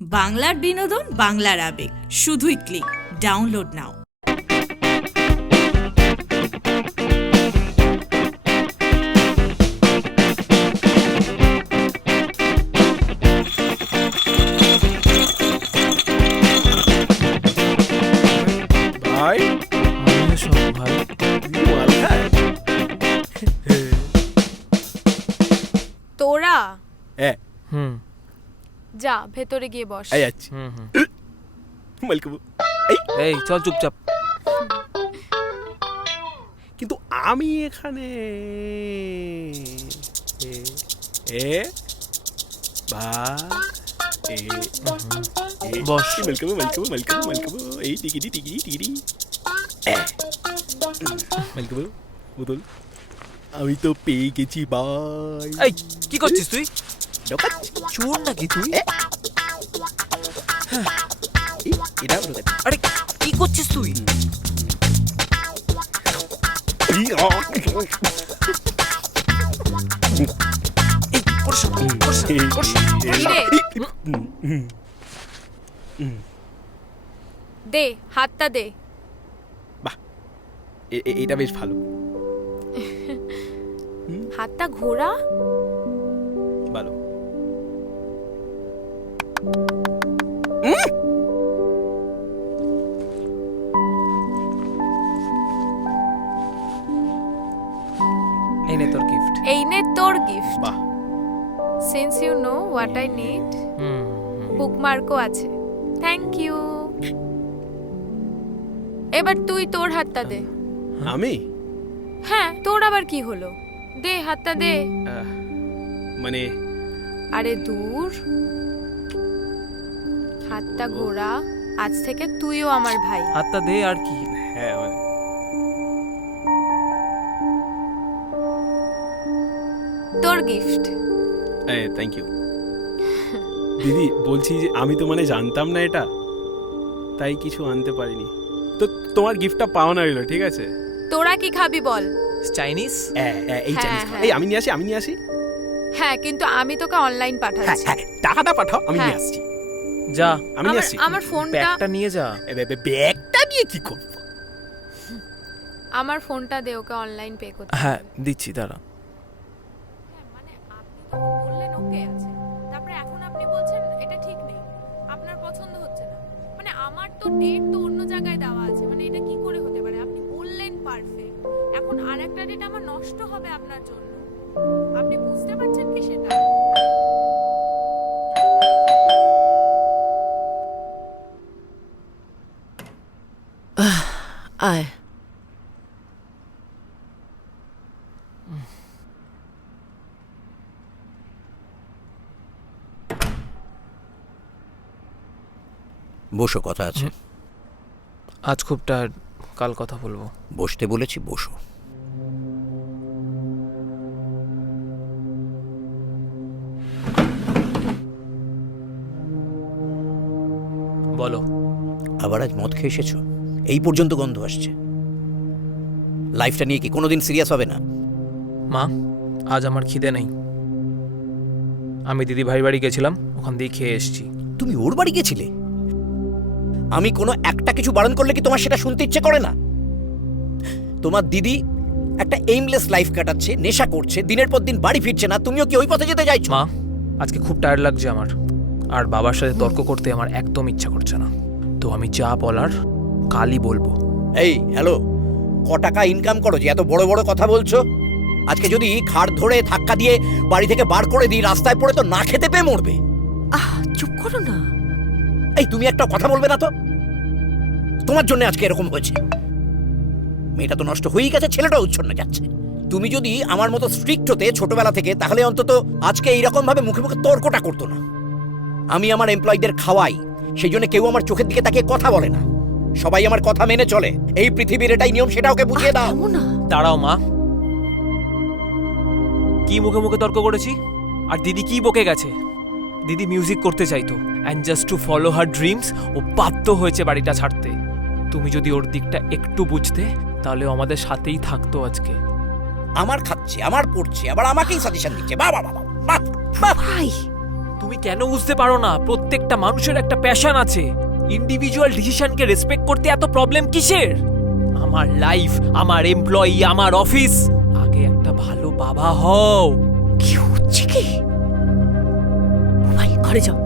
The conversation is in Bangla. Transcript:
বাংলার বিনোদন, বাংলার আবেগ, শুধুই ক্লিক। ডাউনলোড নাও। ভাই ভাই মাল খায়? তোরা হ্যাঁ হুম যা ভেতরে গিয়ে বস। এই যাচ্ছি হুম হুম মালকাবু। এই চল চুপচাপ। কিন্তু আমি এখানে এ বা এ বস। মালকাবু মালকাবু মালকাবু মালকাবু এই টিকিটি টিকিটি টিকিটি মালকাবু বুদল আমি তো পেয়ে গেছি ভাই। এই কি করছিস তুই? ঢোকাচ্ছি। চোর নাকি তুই? এটা ঢোকাচ্ছি। আরে কি করছিস তুই? এই করছ কিরে? দে হাতটা দে। এটা বেশ ভালো হাতটা ঘোরা। ভালো। এই নে তোর গিফট। এই নে তোর গিফট। বাহ since you know what I need, hmm বুকমার্কও আছে। Thank you. এবার তুই তোর হাতটা দে। আমি হ্যাঁ, তোর আবার কি হলো? দে হাতটা দে। মানে আরে দূর, হাতটা ঘোরা। আজ থেকে তুইও আমার ভাই। হাতটা দে আর কি। হ্যাঁ মানে তোর গিফট। থ্যাংক ইউ দিদি। বলছি যে আমি তো মানে জানতাম না এটা, তাই কিছু আনতে পারিনি। তো তোমার গিফটটা পাওয়া না রইলো, ঠিক আছে? তোরা কি খাবি বল? চাইনিজ? এই হ্যাঁ, জানিস হ্যাঁ। এই আমি নিয়ে আসি হ্যাঁ, কিন্তু আমি তোকে অনলাইন হ্যাঁ পাঠাচ্ছি। হ্যাঁ টাকাটা পাঠাও, আমি নিয়ে হ্যাঁ। আসছি। যা আমি নিয়ে আসছি। আমার ফোনটা ব্যাগটা নিয়ে যা। ব্যাগটা নিয়ে কি করব? আমার ফোনটা দে, ওকে অনলাইন পে করতে হ্যাঁ হবে। দিচ্ছি দাঁড়া। হ্যাঁ, মানে আপনি তখন বললেন ওকে আছে, তারপরে এখন আপনি বলছেন এটা ঠিক নেই, আপনার পছন্দ হচ্ছে না। মানে আমার তো ডেট তো অন্য জায়গায় দেওয়া আছে, মানে এটা কি করে হতে পারে? আপনি বললেন পারফেক্ট, এখন আরেকটা ডেট আমার নষ্ট হবে আপনার জন্য। আপনি বুঝতে পারছেন কি সেটা? আয় বসো, কথা আছে। আজ খুব টায়ার্ড, কাল কথা বলবো। বসতে বলেছি, বসো। বলো। আবার আজ মদ খেয়ে এসেছো? এই পর্যন্ত গন্ধ আসছে। লাইফটা নিয়ে কি কোনোদিন সিরিয়াস হবে না? মা, আজ আমার খিদে নেই। আমি দিদি ভাই বাড়ি গেছিলাম, ওখান দিয়ে খেয়ে এসেছি। তুমি ওর বাড়ি গেছিলে? আমি কোনো একটা কিছু বারণ করলে কি তোমার সেটা শুনতে ইচ্ছে করে না? তোমার দিদি একটা এইমলেস লাইফ কাটাচ্ছে, নেশা করছে, দিনের পর দিন বাড়ি ফিরছে না, তুমিও কি ওই পথে যেতে চাইছো? মা, আজকে খুব টায়ার্ড লাগছে আমার, আর বাবার সাথে তর্ক করতে আমার একদম ইচ্ছা করছে না। তো আমি যা বলার কালই বলবো। এই হ্যালো, ক টাকা ইনকাম করো যে এত বড় বড় কথা বলছো? আজকে যদি ঘাড় ধরে ধাক্কা দিয়ে বাড়ি থেকে বার করে দিই, রাস্তায় পড়ে তো না খেতে পেয়ে মরবে। চুপ করো না। এই তুমি একটা কথা বলবে না তো? তোমার জন্য আজকে এরকম হয়েছে। মেয়েটা তো নষ্ট হয়েই গেছে, ছেলেটাও উচ্ছন্ন যাচ্ছে। তুমি যদি আমার মতো স্ট্রিক্ট হতে ছোটবেলা থেকে, তাহলে অন্তত আজকে এইরকম ভাবে মুখে মুখে তর্কটা করতো না। আমি আমার এমপ্লয়ীদের খাওয়াই, সেই জন্য কেউ আমার চোখের দিকে তাকিয়ে কথা বলে না। সবাই আমার কথা মেনে চলে। এই পৃথিবীর এটাই নিয়ম, সেটা ওকে বুঝিয়ে দাও। থামো না। দাঁড়াও মা, কি মুখে মুখে তর্ক করেছি? আর দিদি কি বকে গেছে? দিদি মিউজিক করতে চাইতো, and just to follow her dreams ও বাধ্য হয়েছে বাড়িটা ছাড়তে। তুমি যদি ওর দিকটা একটু বুঝতে, তাহলে ও আমাদের সাথেই থাকতো আজকে। আমার খাচ্ছে, আমার পড়ছে, আবার আমাকেই সাজেশন দিচ্ছে। বাহ বাহ বাহ বাহ বাহ। ভাই তুমি কেন বুঝতে পারো না প্রত্যেকটা মানুষের একটা প্যাশন আছে? ইন্ডিভিজুয়াল ডিসিশনকে রেসপেক্ট করতে এত প্রবলেম কিসের? আমার লাইফ, আমার এমপ্লয়ি, আমার অফিস, আগে একটা ভালো বাবা হও। কি হচ্ছে কি? ভাই ঘরে যাও।